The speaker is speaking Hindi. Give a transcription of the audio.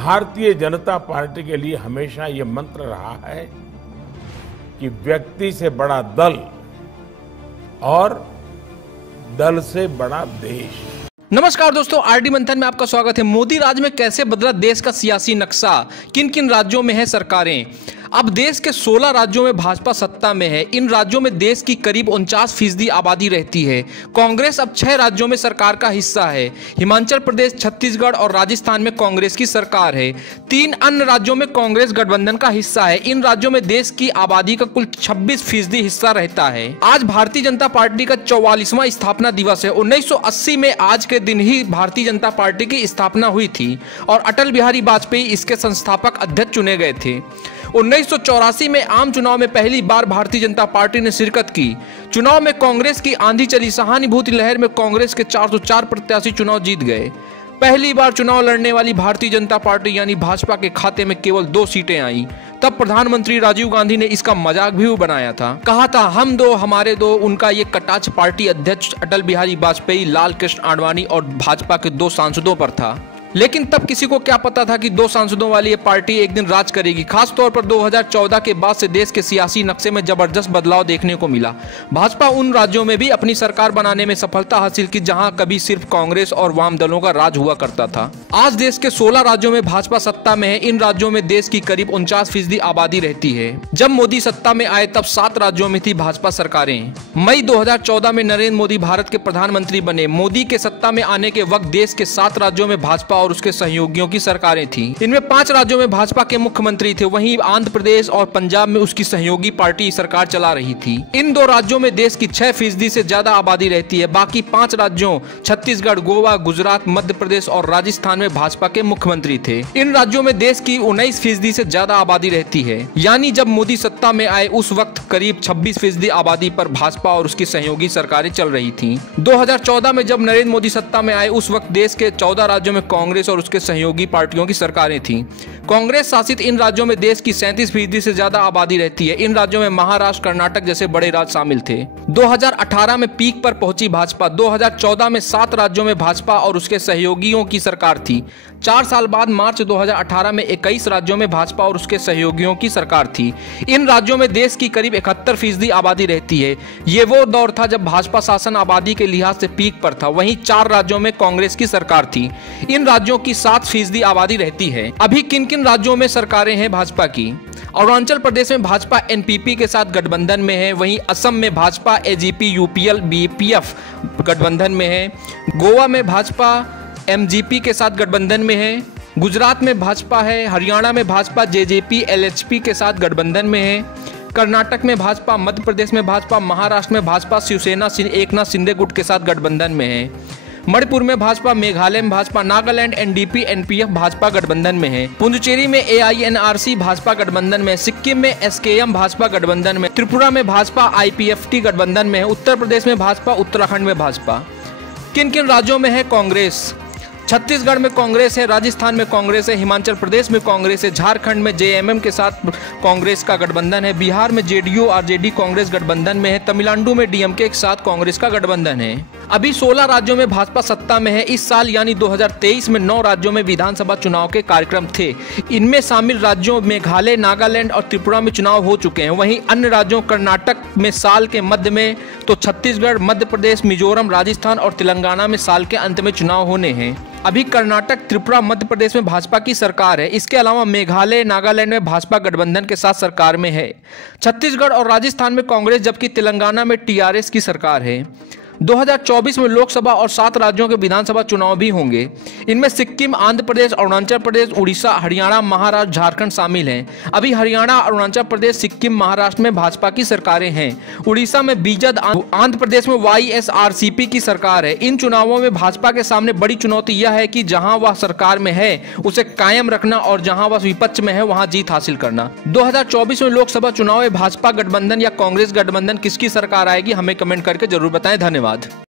भारतीय जनता पार्टी के लिए हमेशा ये मंत्र रहा है कि व्यक्ति से बड़ा दल और दल से बड़ा देश। नमस्कार दोस्तों, आरडी मंथन में आपका स्वागत है। मोदी राज में कैसे बदला देश का सियासी नक्शा, किन किन राज्यों में है सरकारें। अब देश के 16 राज्यों में भाजपा सत्ता में है। इन राज्यों में देश की करीब 49% आबादी रहती है। कांग्रेस अब 6 राज्यों में सरकार का हिस्सा है। हिमाचल प्रदेश, छत्तीसगढ़ और राजस्थान में कांग्रेस की सरकार है। 3 अन्य राज्यों में कांग्रेस गठबंधन का हिस्सा है। इन राज्यों में देश की आबादी का कुल 26% हिस्सा रहता है। आज भारतीय जनता पार्टी का 44वां स्थापना दिवस है। 1980 में आज के दिन ही भारतीय जनता पार्टी की स्थापना हुई थी और अटल बिहारी वाजपेयी इसके संस्थापक अध्यक्ष चुने गए थे। 1984 में आम चुनाव में पहली बार भारतीय जनता पार्टी ने शिरकत की। चुनाव में कांग्रेस की आंधी चली। सहानुभूति लहर में कांग्रेस के 404 प्रत्याशी चुनाव जीत गए। पहली बार चुनाव लड़ने वाली भारतीय जनता पार्टी यानी भाजपा के खाते में केवल 2 सीटें आईं। तब प्रधानमंत्री राजीव गांधी ने इसका मजाक भी बनाया था। कहा था, हम 2 हमारे 2। उनका ये कटाक्ष पार्टी अध्यक्ष अटल बिहारी वाजपेयी, लाल कृष्ण आडवाणी और भाजपा के 2 सांसदों पर था। लेकिन तब किसी को क्या पता था कि 2 सांसदों वाली ये पार्टी एक दिन राज करेगी। खासतौर पर 2014 के बाद से देश के सियासी नक्शे में जबरदस्त बदलाव देखने को मिला। भाजपा उन राज्यों में भी अपनी सरकार बनाने में सफलता हासिल की जहां कभी सिर्फ कांग्रेस और वाम दलों का राज हुआ करता था। आज देश के 16 राज्यों में भाजपा सत्ता में है। इन राज्यों में देश की करीब 49% आबादी रहती है। जब मोदी सत्ता में आए तब 7 राज्यों में थी भाजपा सरकारें। मई 2014 में नरेंद्र मोदी भारत के प्रधानमंत्री बने। मोदी के सत्ता में आने के वक्त देश के 7 राज्यों में भाजपा और उसके सहयोगियों की सरकारें थी। इनमें 5 राज्यों में भाजपा के मुख्यमंत्री थे। वहीं आंध्र प्रदेश और पंजाब में उसकी सहयोगी पार्टी सरकार चला रही थी। इन 2 राज्यों में देश की 6% से ज्यादा आबादी रहती है। बाकी 5 राज्यों छत्तीसगढ़, गोवा, गुजरात, मध्य प्रदेश और राजस्थान में भाजपा के मुख्यमंत्री थे। इन राज्यों में देश की 19% से ज्यादा आबादी रहती है। यानी जब मोदी सत्ता में आए उस वक्त करीब 26% आबादी पर भाजपा और उसकी सहयोगी सरकारें चल रही थी। 2014 में जब नरेंद्र मोदी सत्ता में आए उस वक्त देश के 14 राज्यों में कांग्रेस और उसके सहयोगी पार्टियों की सरकारें थीं। कांग्रेस शासित इन राज्यों में देश की 37% से ज्यादा आबादी रहती है। इन राज्यों में महाराष्ट्र, कर्नाटक जैसे बड़े राज्य शामिल थे। 2018 में पीक पर पहुंची भाजपा। 2014 में 7 राज्यों में भाजपा और उसके सहयोगियों की सरकार थी। 4 साल बाद मार्च 2018 में 21 राज्यों में भाजपा और उसके सहयोगियों की सरकार थी। इन राज्यों में देश की करीब 71% आबादी रहती है। ये वो दौर था जब भाजपा शासन आबादी के लिहाज से पीक पर था। वहीं 4 राज्यों में कांग्रेस की सरकार थी। इन राज्यों की 7% आबादी रहती है। अभी किन किन राज्यों में सरकारें हैं भाजपा की? अरुणाचल प्रदेश में भाजपा एनपीपी के साथ गठबंधन में है। वहीं असम में भाजपा एजीपी, यूपीएल, बीपीएफ गठबंधन में है। गोवा में भाजपा एमजीपी के साथ गठबंधन में है। गुजरात में भाजपा है। हरियाणा में भाजपा जेजेपी, एलएचपी के साथ गठबंधन में है। कर्नाटक में भाजपा, मध्य प्रदेश में भाजपा, महाराष्ट्र में भाजपा शिवसेना एकनाथ शिंदे गुट के साथ गठबंधन में है। मणिपुर में भाजपा, मेघालय में भाजपा, नागालैंड एनडीपी एनपीएफ भाजपा गठबंधन में है। पुडुचेरी में एआईएनआरसी भाजपा गठबंधन में, सिक्किम में एसकेएम भाजपा गठबंधन में, त्रिपुरा में भाजपा आईपीएफटी गठबंधन में है। उत्तर प्रदेश में भाजपा, उत्तराखंड में भाजपा। किन किन राज्यों में है कांग्रेस? छत्तीसगढ़ में कांग्रेस है, राजस्थान में कांग्रेस है, हिमाचल प्रदेश में कांग्रेस है, झारखंड में जेएमएम के साथ कांग्रेस का गठबंधन है, बिहार में जेडीयू आरजेडी कांग्रेस गठबंधन में है, तमिलनाडु में डीएमके के साथ कांग्रेस का गठबंधन है। अभी 16 राज्यों में भाजपा सत्ता में है। इस साल यानी 2023 में 9 राज्यों में विधानसभा चुनाव के कार्यक्रम थे। इनमें शामिल राज्यों मेघालय, नागालैंड और त्रिपुरा में चुनाव हो चुके हैं। वहीं अन्य राज्यों कर्नाटक में साल के मध्य में, तो छत्तीसगढ़, मध्य प्रदेश, मिजोरम, राजस्थान और तेलंगाना में साल के अंत में चुनाव होने हैं। अभी कर्नाटक, त्रिपुरा, मध्य प्रदेश में भाजपा की सरकार है। इसके अलावा मेघालय, नागालैंड में भाजपा गठबंधन के साथ सरकार में है। छत्तीसगढ़ और राजस्थान में कांग्रेस, जबकि तेलंगाना में टीआरएस की सरकार है। 2024 में लोकसभा और 7 राज्यों के विधानसभा चुनाव भी होंगे। इनमें सिक्किम, आंध्र प्रदेश, अरुणाचल प्रदेश, उड़ीसा, हरियाणा, महाराष्ट्र, झारखंड शामिल हैं। अभी हरियाणा, अरुणाचल प्रदेश, सिक्किम, महाराष्ट्र में भाजपा की सरकारें हैं। उड़ीसा में बीजेड, आंध्र प्रदेश में वाईएसआरसीपी की सरकार है। इन चुनावों में भाजपा के सामने बड़ी चुनौती यह है कि जहां वह सरकार में है उसे कायम रखना और जहां वह विपक्ष में है वहां जीत हासिल करना। 2024 में लोकसभा चुनाव में भाजपा गठबंधन या कांग्रेस गठबंधन किसकी सरकार आएगी, हमें कमेंट करके जरूर बताएं। धन्यवाद।